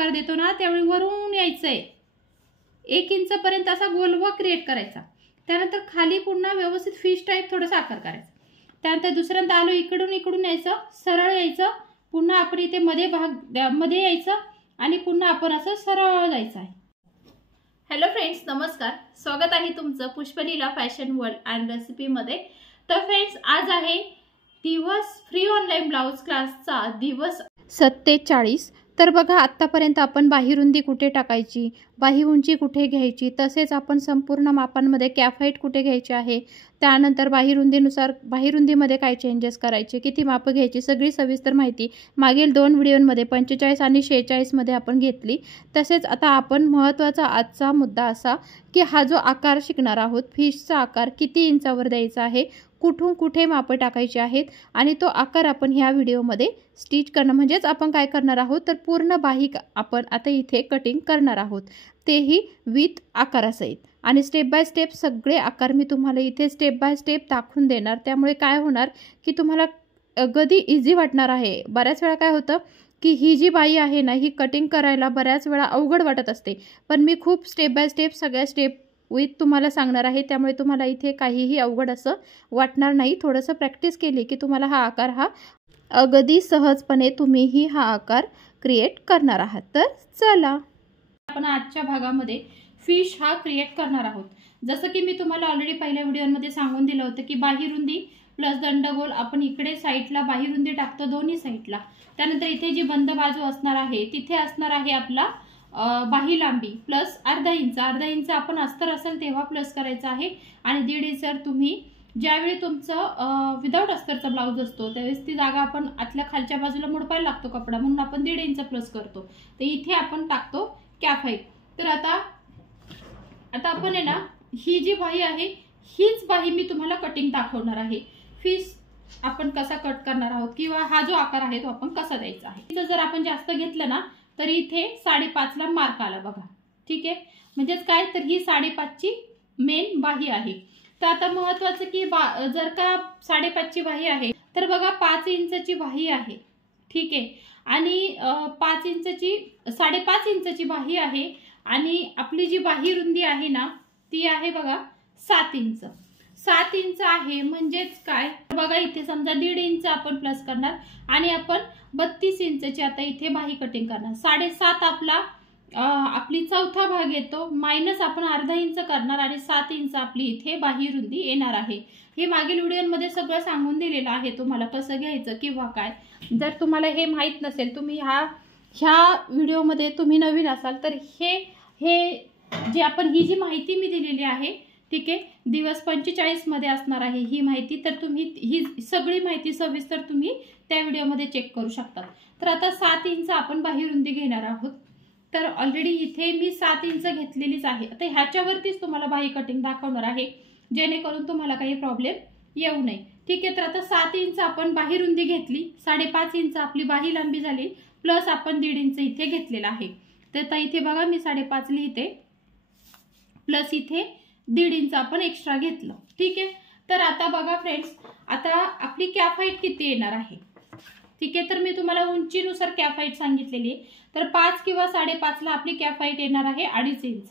आकार देतो ना त्यावेळी वरून यायचंय 1 इंच पर्यंत असा गोलवा क्रिएट करायचा। त्यानंतर खाली पुन्हा व्यवस्थित फिश टाइप थोडासा आकार करायचा। त्यानंतर दुसऱ्यांदा आलो इकडून यायचं, सरळ यायचं, पुन्हा आपण इथे मध्ये यायचं आणि पुन्हा आपण असं सरळ जायचं आहे। हॅलो फ्रेंड्स, नमस्कार, स्वागत आहे तुमचं पुष्पलीला फॅशन वर्ल्ड अँड रेसिपी मध्ये। तर फ्रेंड्स, आज आहे दिवस फ्री ऑनलाइन ब्लाउज क्लासचा दिवस 47। तर बघा, आतापर्यंत आपण बाही रुंदी कुठे टाकायची, बाही उंची कुठे घ्यायची, तसेच आपण संपूर्ण मापांमध्ये कॅफ हाईट कुठे घ्यायची आहे, त्यानंतर बाही रुंदीनुसार बाही रुंदीमध्ये काय चेंजेस करायचे, किती मापं घ्यायची, सगळी सविस्तर माहिती मागील 2 व्हिडिओमध्ये 45 आणि 46 मध्ये आपण घेतली। तसेच आता आपण महत्त्वाचा आजचा मुद्दा असा की हा जो आकार शिकणार आहोत, फिशचा आकार किती इंचावर द्यायचा आहे, कुठून कुठे मापं टाकायची आहेत आणि तो आकार आपण ह्या व्हिडिओमध्ये स्टिच करणं, म्हणजेच आपण काय करणार आहोत तर पूर्ण बाही आपण आता इथे कटिंग करणार आहोत, तेही विथ आकारासहित। आणि स्टेप बाय स्टेप सगळे आकार मी तुम्हाला इथे स्टेप बाय स्टेप दाखवून देणार। त्यामुळे काय होणार की तुम्हाला अगदी इझी वाटणार आहे। बऱ्याच वेळा काय होतं की ही जी बाही आहे ना, ही कटिंग करायला बऱ्याच वेळा अवघड वाटत असते, पण मी खूप स्टेप बाय स्टेप सगळ्या स्टेप विथ तुम्हाला सांगणार आहे। त्यामुळे तुम्हाला इथे काहीही अवघड असं वाटणार नाही। थोडंसं प्रॅक्टिस केली की तुम्हाला हा आकार हा अगदी सहजपणे तुम्हीही हा आकार क्रिएट करणार आहात। तर चला, आपण आजच्या भागामध्ये फिश हा क्रिएट करणार आहोत। जसं की मी तुम्हाला ऑलरेडी पहिल्या व्हिडिओमध्ये सांगून दिलं होतं की बाही रुंदी प्लस दंडगोल आपण इकडे साईडला बाही रुंदी टाकतो दोन्ही साईडला। त्यानंतर इथे जी बंद बाजू असणार आहे तिथे असणार आहे आपला बाही लांबी प्लस अर्धा इंच आपण अस्तर असेल तेव्हा प्लस करायचं आहे। आणि 1.5 इंच तुम्ही ज्यावेळी तुमचं विदाउट अस्तरचा ब्लाउज असतो त्यावेळेस ती जागा आपण आतल्या खालच्या बाजूला मुडपायला लागतो कपडा, म्हणून आपण 1.5 इंच प्लस करतो। तर इथे आपण टाकतो कॅफ हाईट। तर आता आपण आहे ना, ही जी बाही आहे हीच बाही मी तुम्हाला कटिंग दाखवणार आहे। फिश आपण कसा कट करणार आहोत किंवा हा जो आकार आहे तो आपण कसा द्यायचा आहे। जर आपण जास्त घेतलं ना तर इथे 5.5 ला मार्क आला बघा, ठीक आहे। म्हणजेच काय तर ही 5.5 ची मेन बाही आहे। तर आता महत्त्वाचं की जर का 5.5 ची बाही आहे तर बघा 5 इंचची बाही आहे, ठीक आहे। आणि 5.5 इंचची बाही आहे आणि आपली जी बाही रुंदी आहे ना ती आहे बघा 7 इंच। 7 इंच आहे म्हणजेच काय बघा, इथे समजा 1.5 इंच आपण प्लस करणार आणि आपण 32 इंचची आता इथे बाही कटिंग करणार। 7.5 आपली चौथा भाग येतो, मायनस आपण अर्धा इंच करणार आणि 7 इंच आपली इथे बाही रुंदी येणार आहे। हे मागील व्हिडिओमध्ये सगळं सांगून दिलेलं आहे तुम्हाला कसं घ्यायचं किंवा काय। जर तुम्हाला हे माहीत नसेल, तुम्ही ह्या व्हिडिओमध्ये तुम्ही नवीन असाल तर हे जे आपण ही जी माहिती मी दिलेली आहे, ठीक आहे, दिवस 45 मध्ये असणार आहे ही माहिती। तर तुम्ही ही सगळी माहिती सविस्तर तुम्ही त्या व्हिडिओमध्ये चेक करू शकता। तर आता 7 इंच आपण बाही रुंदी घेणार आहोत। तर ऑलरेडी इथे मी 7 इंच घेतलेलीच आहे। आता ह्याच्यावरतीच तुम्हाला बाही कटिंग दाखवणार आहे जेणेकरून तुम्हाला काही प्रॉब्लेम येऊ नये, ठीक आहे। तर आता 7 इंच आपण बाही रुंदी घेतली, 5.5 इंच आपली बाही लांबी झाली, प्लस आपण 1.5 इंच इथे घेतलेला आहे। तर आता इथे बघा मी 5.5 लिहिते, प्लस इथे 1.5 इंच आपण एक्स्ट्रा घेतलं, ठीक आहे। तर आता बघा फ्रेंड्स, आता आपली कॅफ हाईट किती येणार आहे, ठीक आहे। तर मी तुम्हाला उंचीनुसार कॅफ हाईट सांगितलेली आहे। तर 5 किंवा 5.5 ला आपली कॅफ हाईट येणार आहे 2.5 इंच,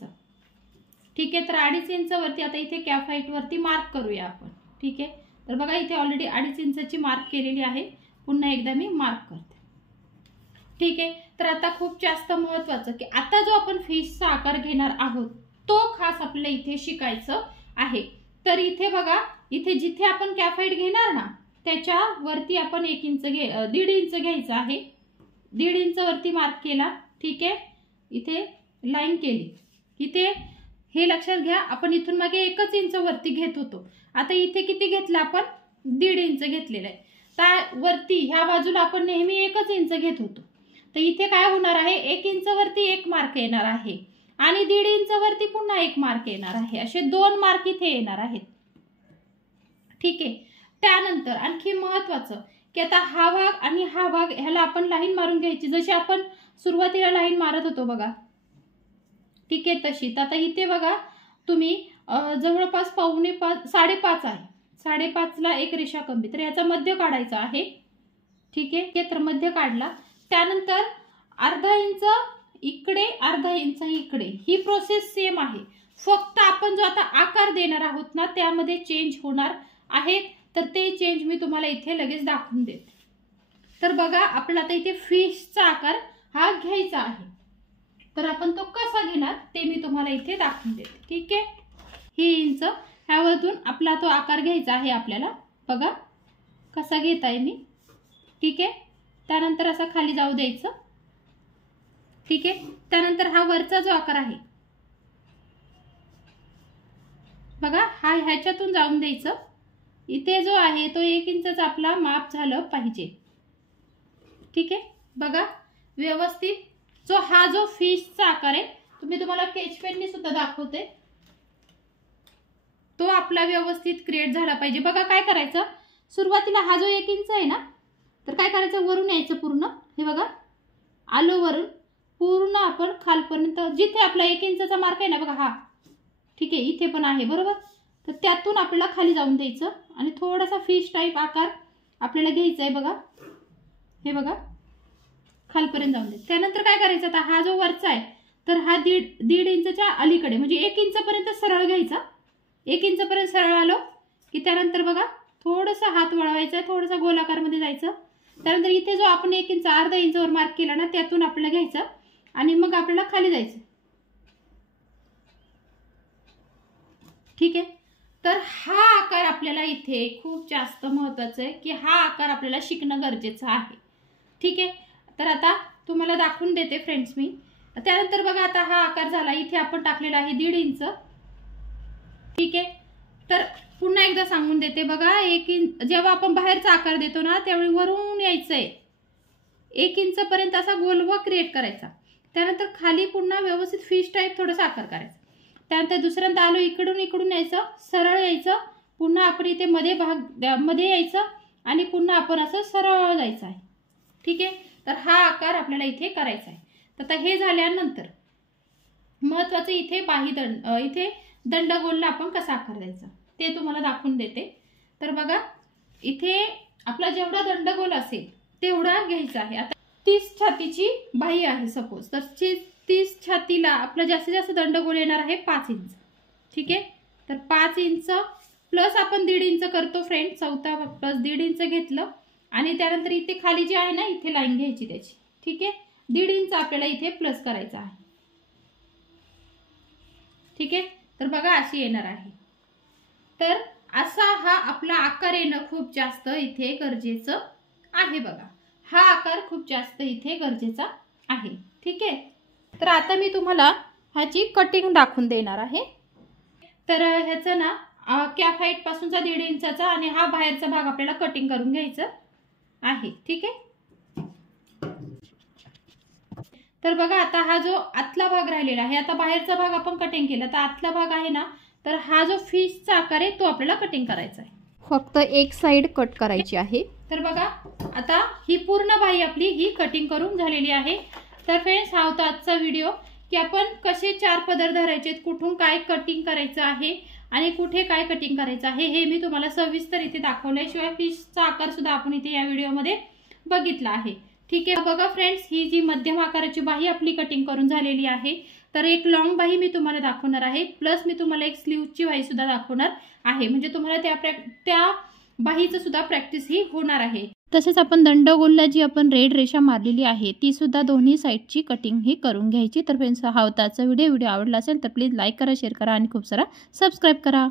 ठीक आहे। तर 2.5 इंच वरती आता इथे कॅफ हाईट वरती मार्क करूया आपण, ठीक आहे। तर बघा इथे ऑलरेडी 2.5 इंचची मार्क केलेली आहे, पुन्हा एकदा मी मार्क करते, ठीक आहे। तर आता खूप जास्त महत्त्वाचं की आता जो आपण फिशचा आकार घेणार आहोत तो खास आपल्याला इथे शिकायचं आहे। तर इथे बघा, इथे जिथे आपण कॅफ हाईट घेणार ना त्याच्या वरती आपण 1 इंच 1.5 इंच घ्यायचं आहे। 1.5 इंच वरती मार्क केला, ठीक आहे, इथे लाईन केली। इथे हे लक्षात घ्या, आपण इथून मागे 1 इंच वरती घेत होतो, आता इथे किती घेतलं आपण 1.5 इंच घेतलेलं आहे। तर वरती ह्या बाजूला आपण नेहमी 1 इंच घेत होतो, तर इथे काय होणार आहे 1 इंच वरती 1 मार्क येणार आहे आणि 1.5 इंच वरती पुन्हा 1 मार्क येणार आहे, असे 2 मार्क इथे येणार आहेत, ठीक आहे। त्यानंतर आणखी महत्त्वाचं की आता हा भाग आणि हा भाग ह्याला आपण लाईन मारून घ्यायची, जशी आपण सुरुवातीला लाईन मारत होतो बघा, ठीक आहे, तशी। तर आता इथे बघा तुम्ही जवळपास 5.5 आहे, 5.5 ला एक रेषा कमी, तर याचा मध्य काढायचा आहे, ठीक आहे। तर मध्य काढला, त्यानंतर अर्धा इंच इकडे अर्धा इंच इकडे, ही प्रोसेस सेम आहे, फक्त आपण जो आता आकार देणार आहोत ना त्यामध्ये चेंज होणार आहे. तर ते चेंज मी तुम्हाला इथे लगेच दाखवून देते. तर बघा आपल्याला आता इथे फिशचा आकार हा घ्यायचा आहे, तर आपण तो कसा घेणार ते मी तुम्हाला इथे दाखवून देते. ठीक आहे, ही इंच ह्यावरून आपला तो आकार घ्यायचा आहे आपल्याला. बघा कसा घेत आहे मी. ठीक आहे, त्यानंतर असा खाली जाऊ द्यायचं. ठीक आहे, त्यानंतर हा वरचा जो आकार आहे बघा हा ह्याच्यातून जाऊन द्यायचं. इथे जो आहे तो 1 इंचचा आपला माप झालं पाहिजे. ठीक आहे, बघा व्यवस्थित जो फिशचा आकार आहे, तुम्हाला स्केच पेनने सुद्धा दाखवते, तो आपला व्यवस्थित क्रिएट झाला पाहिजे. बघा काय करायचं, सुरुवातीला हा जो 1 इंच आहे ना, तर काय करायचं वरून यायचं पूर्ण. हे बघा आलो वरून पूर्ण आपण खालपर्यंत, जिथे आपला 1 इंचचा मार्क आहे ना बघा हा, ठीक आहे इथे पण आहे बरोबर, तर त्यातून आपल्याला खाली जाऊन द्यायचं आणि थोडासा फिश टाइप आकार आपल्याला घ्यायचा आहे. बघा हे बघा खालपर्यंत जाऊन द्यायचं. त्यानंतर काय करायचं, आता हा जो वरचा आहे तर हा दीड इंचच्या अलीकडे म्हणजे 1 इंचपर्यंत सरळ घ्यायचा. 1 इंचपर्यंत सरळ आलो की त्यानंतर बघा थोडासा हात वळवायचा आहे, थोडासा गोलाकारमध्ये जायचं. त्यानंतर इथे जो आपण 1 इंच अर्धा इंचवर मार्क केला ना त्यातून आपल्याला घ्यायचं आणि मग आपल्याला खाली जायचं. ठीक आहे, तर हा आकार आपल्याला इथे खूप जास्त महत्त्वाचं आहे की हा आकार आपल्याला शिकणं गरजेचं आहे. ठीक आहे, तर आता तुम्हाला दाखवून देते फ्रेंड्स मी. त्यानंतर बघा आता हा आकार झाला, इथे आपण टाकलेला आहे 1.5 इंच. ठीक आहे, तर पुन्हा एकदा सांगून देते बघा, 1 इंच जेव्हा आपण बाहेरचा आकार देतो ना त्यावेळी वरून यायचंय 1 इंचपर्यंत असा गोलवा क्रिएट करायचा. त्यानंतर खाली पुन्हा व्यवस्थित फिश टाइप थोडासा आकार करायचा. त्यानंतर दुसऱ्यांदा आलो इकडून यायचं, सरळ यायचं, पुन्हा आपण इथे मध्ये यायचं आणि पुन्हा आपण असं सरळ जायचं आहे. ठीक आहे, तर हा आकार आपल्याला इथे करायचा आहे. तर आता हे झाल्यानंतर महत्त्वाचं इथे दंडगोलला आपण कसा आकार द्यायचा ते तुम्हाला दाखवून देते. तर बघा इथे आपला जेवढा दंडगोल असेल तेवढा घ्यायचा आहे. आता 30 छातीची बाही आहे सपोज, तर 30 छातीला आपला जास्तीत जास्त दंडगोल येणार आहे 5 इंच. ठीक आहे, तर 5 इंच प्लस आपण 1.5 इंच करतो फ्रेंड, चौथा प्लस 1.5 इंच घेतलं आणि त्यानंतर इथे खाली जी आहे ना इथे लाईन घ्यायची त्याची. ठीक आहे, 1.5 इंच आपल्याला इथे प्लस करायचा आहे. ठीक आहे, तर बघा अशी येणार आहे. तर असा हा आपला आकार येणं खूप जास्त इथे गरजेचं आहे. बघा हा आकार खूप जास्त इथे गरजेचा आहे. ठीक आहे, तर आता मी तुम्हाला ह्याची कटिंग दाखवून देणार आहे. तर ह्याचं ना कॅप हाईट पासूनचा 1.5 इंचाचा आणि हा बाहेरचा भाग आपल्याला कटिंग करून घ्यायचं आहे. ठीक आहे, तर बघा आता हा जो आतला भाग राहिलेला आहे, आता बाहेरचा भाग आपण कटिंग केला, तर आतला भाग आहे ना, तर हा जो फिशचा आकार आहे तो आपल्याला कटिंग करायचा आहे. फक्त एक साइड कट करायची आहे. तर बघा आता ही पूर्ण बाही आपली ही कटिंग करून झालेली आहे. तर फ्रेंड्स हा होता आजचा व्हिडिओ की आपण कसे 4 पदर धरायचे, कुठून काय कटिंग करायचं आहे आणि कुठे काय कटिंग करायचं आहे हे मी तुम्हाला सविस्तर इथे दाखवल्याशिवाय फिशचा आकार सुद्धा आपण इथे या व्हिडिओमध्ये बघितला आहे. ठीक आहे, बघा फ्रेंड्स ही जी मध्यम आकाराची बाही आपली कटिंग करून झालेली आहे. तर एक लॉंग बाही मी तुम्हाला दाखवणार आहे, प्लस मी तुम्हाला एक स्लीवची बाही सुद्धा दाखवणार आहे, म्हणजे तुम्हाला त्या बाहीचं सुद्धा प्रॅक्टिस ही होणार आहे. तसेच आपण दंडगोलला जी आपण रेड रेषा मारलेली आहे ती सुद्धा दोन्ही साईडची कटिंग ही करून घ्यायची. तर फ्रेंड्स हा होता आजचा व्हिडिओ आवडला असेल तर प्लीज लाईक करा, शेअर करा आणि खूप सारा सबस्क्राईब करा.